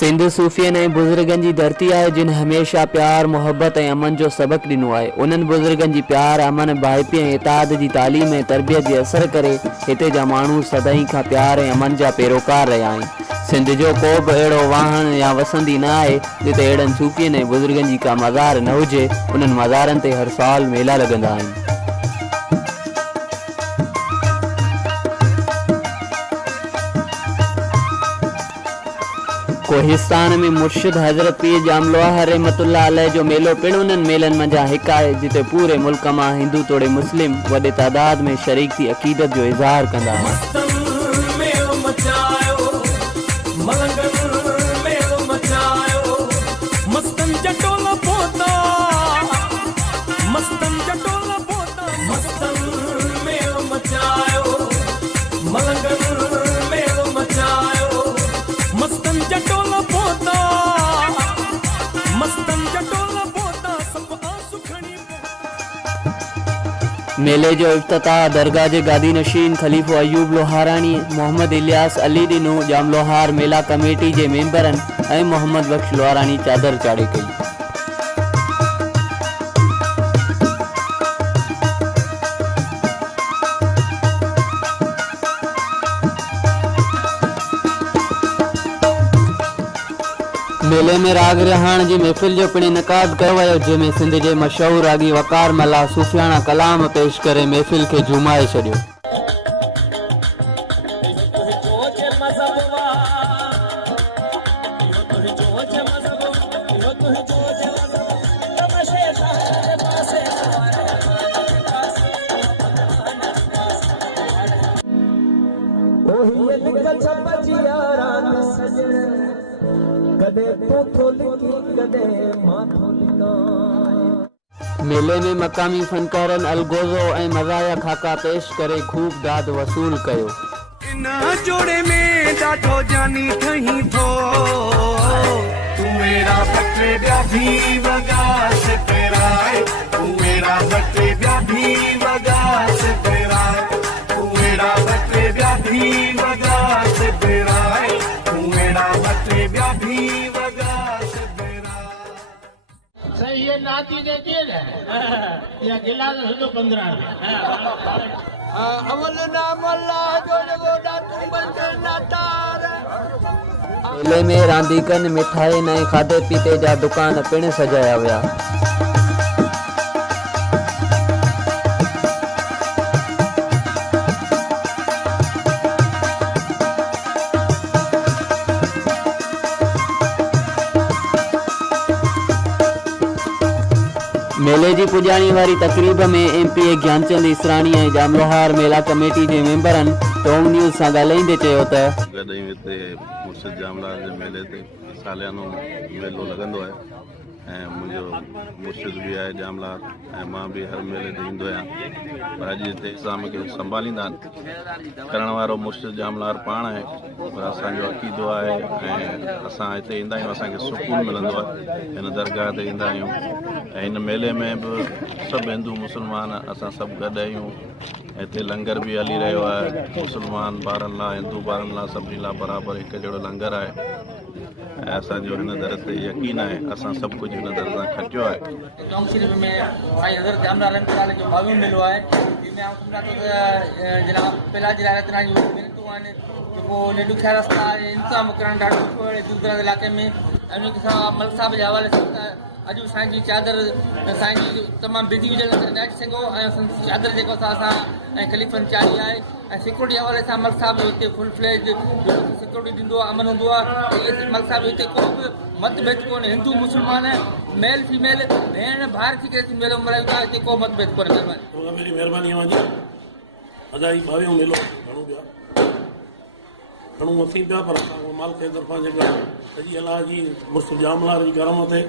सिंध सूफ़ियन ऐं बुज़ुर्गनि जी धरती आहे जिन हमेशा प्यार मोहब्बत ऐं अमन जो सबक़ ॾिनो आहे। उन्हनि बुज़ुर्गनि जी प्यार अमन भाइपी ऐं इताद जी तालीम ऐं तरबियत जे असर करे हिते जा माण्हू सदाईं खां प्यार ऐं अमन जा पैरोकार रहिया आहिनि। सिंध जो को बि अहिड़ो वाहन या वसंदी न आहे जिते अहिड़नि सूफ़ियन ऐं बुज़ुर्गनि जी का मज़ार न हुजे। उन्हनि मज़ारनि ते हर साल मेला लॻंदा आहिनि। कोहिस्तान में मुर्शिद हज़रत पीर जामलोहा रहमतुल्लाह अलैह जो मेलो पिणु उन्हनि मेलनि मंझां हिकु आहे जिते पूरे मुल्क मां हिंदू तोड़े मुस्लिम वॾे तादाद में शरीक थी अक़ीदत जो इज़हार कंदा आहिनि। मेले जो इफ्तिताह दरगाह जे गादी नशीन ख़लीफ़ो अयूब लोहारानी मोहम्मद इलियास अली ॾिनो जामलोहार मेला कमेटी जे मेंबरनि ऐं मोहम्मद बख्श लोहारानी चादर चाढ़े कई। मेले में राग रिहाण जी महफ़िल जो पिणु इनकाद कयो वियो जंहिंमें सिंध जे मशहूर रागी वकार मल्ला सूफ़ियाना कलाम पेश करे महफ़िल खे झुमाए छॾियो। मेले में मकामी फनकारनि अलगोज़ो ऐं मज़ाया खाका पेश करे खूब दाद वसूल कयो। इन जोड़े में ॾाढो जानी ठही थो तू मेरा बटे ॿिया भी वॻा से फेराए तू मेरा बटे ॿिया भी वॻा से फेराए तू मेरा बटे ॿिया भी वॻा से फेराए तू मेरा बटे ॿिया भी वॻा से फेराए। सही ये नाती दे के है या गिलास सुनो 15 अमल नाम अल्लाह जो लगो दातू बंदर नातार। मेले में रांदीगरनि मिठाई ऐं खाधे पीते जा दुकान पिणु सजाया विया। मेले जी पुॼाणी वारी तक़रीब में MP ज्ञानचंद इसराणी ऐं जामलोहार मेला कमेटी जे मेंबरनि टॉम न्यूज़ सां ॻाल्हाईंदे चयो त गॾु हिते मुर्शिद जामलोहार जे मेले ते सालियानो मेलो लॻंदो आहे ऐं मुंहिंजो मुर्शिद बि आहे जामलोहार ऐं मां बि हर मेले ते ईंदो आहियां। पर अॼु हिते इस्लाम खे संभालींदा करण वारो मुर्शिद जामलोहार पाण आहे। पर असांजो अक़ीदो आहे ऐं असां हिते ईंदा आहियूं असांखे सुकून मिलंदो आहे हिन दरगाह ते ईंदा आहियूं ऐं हिन मेले में बि सभु हिंदू मुस्लमान असां सभु गॾु आहियूं। हिते लंगर बि हली रहियो आहे मुस्लमान ॿारनि लाइ हिंदू ॿारनि लाइ सभिनी लाइ बराबरि हिकु जहिड़ो लंगर आहे ऐं असांजो हिन दर ते यकीन आहे असां सभु कुझु हिन दर सां खटियो आहे। टोंक शरीफ में साईं हज़रत जामलोहार रहमतुल्लाह जो भावी मिलो आहे जंहिंमें आउं सम्झा थो त जनाब पहिला जी रायतना जूं मिनतूं आहिनि जेको ने ॾुखिया रस्ता इंतज़ाम करणु ॾाढो ॾुखियो आहे दूर दराज इलाइक़े में ऐं उन खां मलिक साहिब जे हवाले सां अॼु साईं जी चादर साईं जी तमामु बिज़ी हुजण न अची सघो ऐं चादर जेको असां ऐं ख़लीफ़नि चाढ़ी आहे ऐं सिक्योरिटी हवाले सां मलिक साहिब हिते फुल फ्लेज सिक्योरिटी ॾींदो आहे अमन हूंदो आहे। इहे मलिक साहिब हिते को बि मतभेद कोन्हे हिंदू मुस्लमान मेल फीमेल भेण भाउ थी करे मेलो मल्हायूं था हिते को मतभेद कोन्हे। मेरी महिरबानी आहे अजाई भावियों मेलो घणो ॿिया घणो वसी पिया पर असां माल जे तरफ़ां जेका सॼी अलाह जी मुर्शिद जामलोहार जी करम ते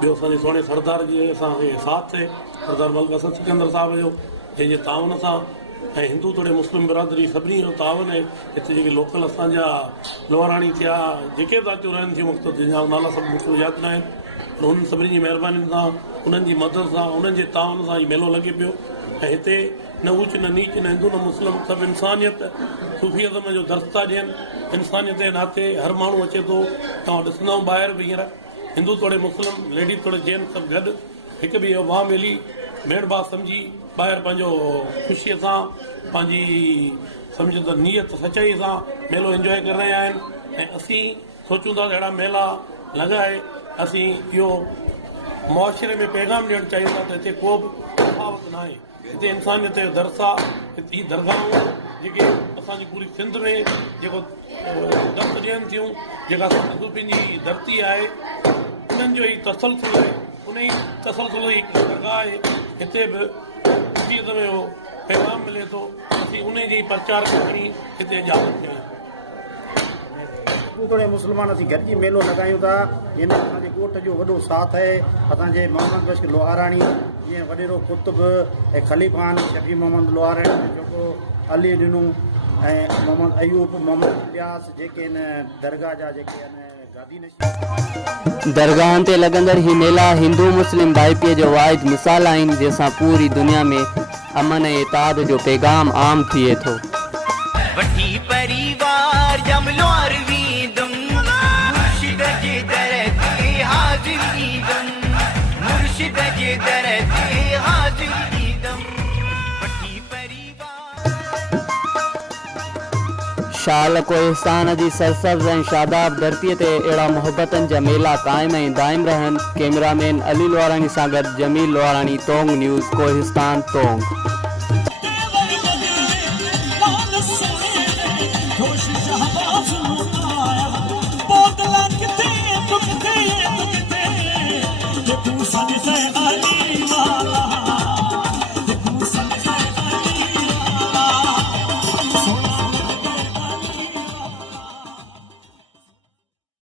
ॿियो असांजे सोने सरदार जी असांखे साथ थिए सरदार मलिक असद सिकंदर साहिब जो जंहिंजे तावन सां ऐं हिंदू तोड़े मुस्लिम बिरादरी सभिनी जो तावन आहे। हिते जेके लोकल असांजा लोहाराणी थिया जेके बि अचो रहनि थियूं मक़सदु जंहिंजा नाला सभु मूंखे यादि न आहिनि पर उन्हनि सभिनी जी महिरबानी सां उन्हनि जी मदद सां उन्हनि जे तावन सां ई मेलो लॻे पियो ऐं हिते न ऊच न नीच न हिंदू न मुस्लिम सभु इंसानियत सूफ़ियत जो दर्स था ॾियनि इंसानियत जे नाते हर माण्हू अचे थो तव्हां ॾिसंदा ॿाहिरि बि हींअर हिंदू थोरे मुस्लिम लेडीज़ थोरे जैन सभु गॾु हिकु ॿिए वाह मिली भेण भाउ सम्झी ॿाहिरि पंहिंजो ख़ुशीअ सां पंहिंजी सम्झो त नियत सचाई सां मेलो इंजॉय करे रहिया आहिनि ऐं असीं सोचूं था त अहिड़ा मेला लॻाए असीं इहो मुआशिरे में पैगाम ॾियणु चाहियूं था त हिते को बि तफ़ावत न आहे हिते इंसानियत जो दर्स आहे हिते ही दरगाहूं जेके असांजी पूरी सिंध में जेको दर्स ॾियनि थियूं जेका सूफ़ियुनि जी धरती आहे उन्हनि जो ई तसलसुल आहे उन ई तसलसुल जी दरगाह आहे हिते बि ख़ुशीअत में उहो पैगाम मिले थो असीं उन जी प्रचार खणी हिते इजाज़त कयूं थोड़े मुस्लमान असीं गॾिजी मेलो लॻायूं था जंहिंमें असांजे ॻोठ जो वॾो साथ आहे असांजे मोहम्मद बख्श लोहाराणी जीअं वॾेरो कुतुब ऐं ख़लीफ़ान शफ़ी मोहम्मद लोहाराणी जेको अली ॾिनूं ऐं मोहम्मद अयूब मोहम्मद इलियास जेके आहिनि दरगाह जा जेके आहिनि गादी नशीन दरगाहनि ते लॻंदड़ ही मेला हिंदू मुस्लिम भाईपीअ जो वाहिद मिसाल आहिनि जंहिंसां पूरी दुनिया में अमन ऐं इताद जो पैगाम आम थिए थो वठी परिवार जमलो अरवीदम मुर्शिद जे दर ते हाजिर ईदम मुर्शिद जे दर ते हाजिर ईदम वठी परिवार शाल कोहिस्तान जी सरसब्ज़ ऐं शादाब धरतीअ ते अहिड़ा मुहबतनि जा मेला क़ाइम ऐं दाइम रहनि कैमरामैन अली लोहाराणी सां गॾु जमील लोहाराणी तोंग न्यूज़ कोहिस्तान तोंग Sanjay